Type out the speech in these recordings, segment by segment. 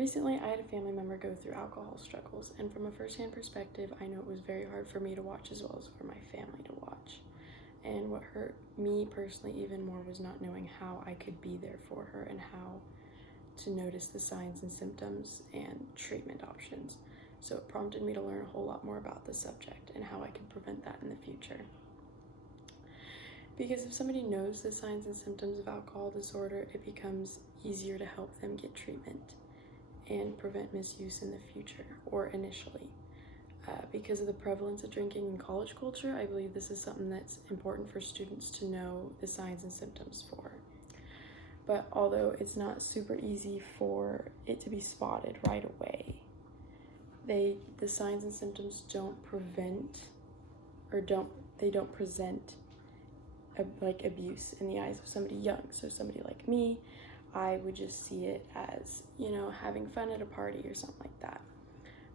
Recently, I had a family member go through alcohol struggles, and from a first-hand perspective, I know it was very hard for me to watch as well as for my family to watch. And what hurt me personally even more was not knowing how I could be there for her and how to notice the signs and symptoms and treatment options. So it prompted me to learn a whole lot more about the subject and how I could prevent that in the future. Because if somebody knows the signs and symptoms of alcohol disorder, it becomes easier to help them get treatment and prevent misuse in the future or initially. Because of the prevalence of drinking in college culture, I believe this is something that's important for students to know the signs and symptoms for. But although it's not super easy for it to be spotted right away, the signs and symptoms don't prevent or don't present like abuse in the eyes of somebody young. So somebody like me, I would just see it as, having fun at a party or something like that.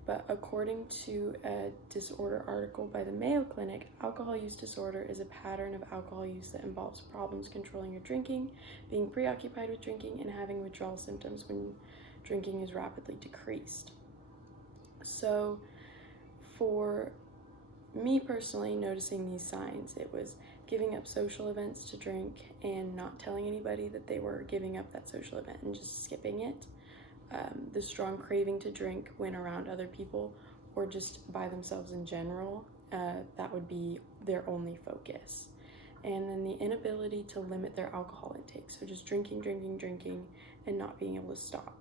But according to a disorder article by the Mayo Clinic, alcohol use disorder is a pattern of alcohol use that involves problems controlling your drinking, being preoccupied with drinking, and having withdrawal symptoms when drinking is rapidly decreased. So for me personally, noticing these signs, it was giving up social events to drink and not telling anybody that they were giving up that social event and just skipping it. The strong craving to drink when around other people or just by themselves in general, that would be their only focus. And then the inability to limit their alcohol intake, so just drinking, and not being able to stop.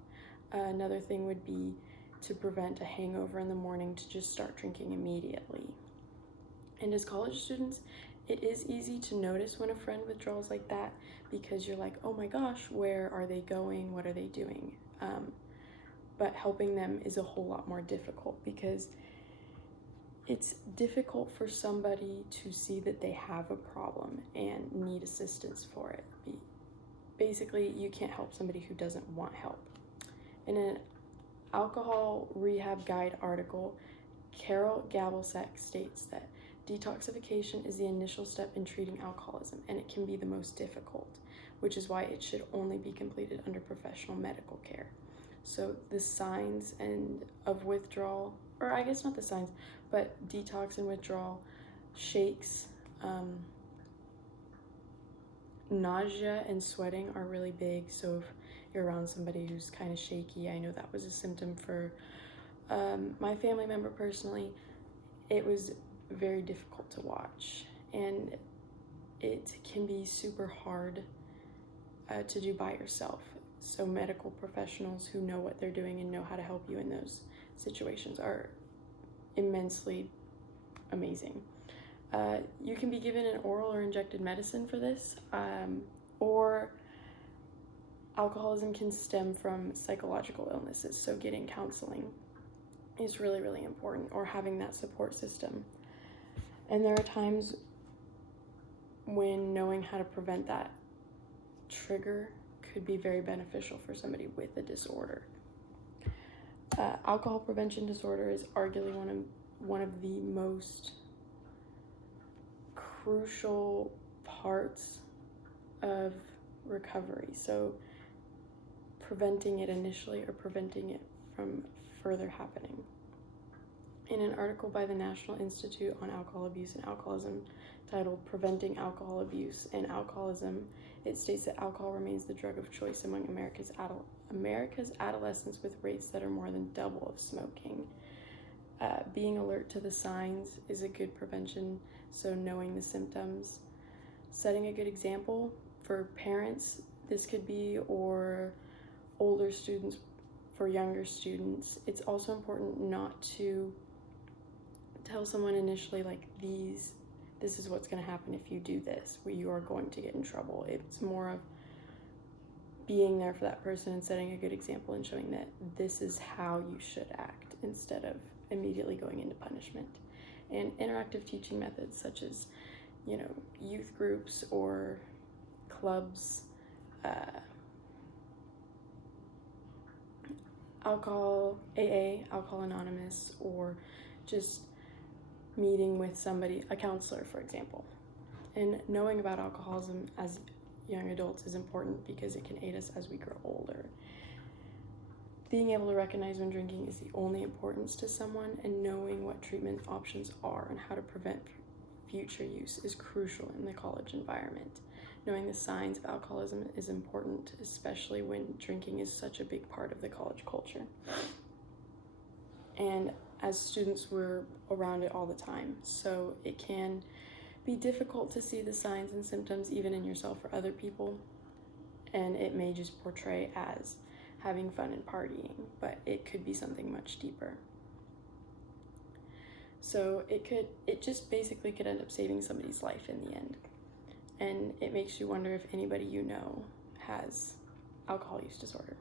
Another thing would be to prevent a hangover in the morning to just start drinking immediately. And as college students, it is easy to notice when a friend withdraws like that because you're like, oh my gosh, where are they going? What are they doing? But helping them is a whole lot more difficult because it's difficult for somebody to see that they have a problem and need assistance for it. Basically, you can't help somebody who doesn't want help. In an alcohol rehab guide article, Carol Gavelsack states that detoxification is the initial step in treating alcoholism, and it can be the most difficult, which is why it should only be completed under professional medical care. So the signs of withdrawal, or I guess not the signs, but detox and withdrawal, shakes, nausea and sweating are really big. So if you're around somebody who's kind of shaky, I know that was a symptom for my family member personally. It was very difficult to watch, and it can be super hard to do by yourself. So medical professionals who know what they're doing and know how to help you in those situations are immensely amazing. You can be given an oral or injected medicine for this, or alcoholism can stem from psychological illnesses, so getting counseling is really, really important, or having that support system. And there are times when knowing how to prevent that trigger could be very beneficial for somebody with a disorder. Alcohol prevention disorder is arguably one of the most crucial parts of recovery. So preventing it initially or preventing it from further happening. In an article by the National Institute on Alcohol Abuse and Alcoholism titled Preventing Alcohol Abuse and Alcoholism, it states that alcohol remains the drug of choice among America's adolescents, with rates that are more than double of smoking. Being alert to the signs is a good prevention, so knowing the symptoms. Setting a good example for parents, this could be, or older students for younger students. It's also important not to tell someone initially, like, this is what's going to happen if you do this, where you are going to get in trouble. It's more of being there for that person and setting a good example and showing that this is how you should act instead of immediately going into punishment. And interactive teaching methods such as, youth groups or clubs, alcohol, AA, Alcohol Anonymous, or just meeting with somebody, a counselor, for example. And knowing about alcoholism as young adults is important because it can aid us as we grow older. being able to recognize when drinking is the only importance to someone and knowing what treatment options are and how to prevent future use is crucial in the college environment. Knowing the signs of alcoholism is important, especially when drinking is such a big part of the college culture. And as students, we're around it all the time, so it can be difficult to see the signs and symptoms even in yourself or other people, and it may just portray as having fun and partying, but it could be something much deeper. So it just basically could end up saving somebody's life in the end. And it makes you wonder if anybody you know has alcohol use disorder.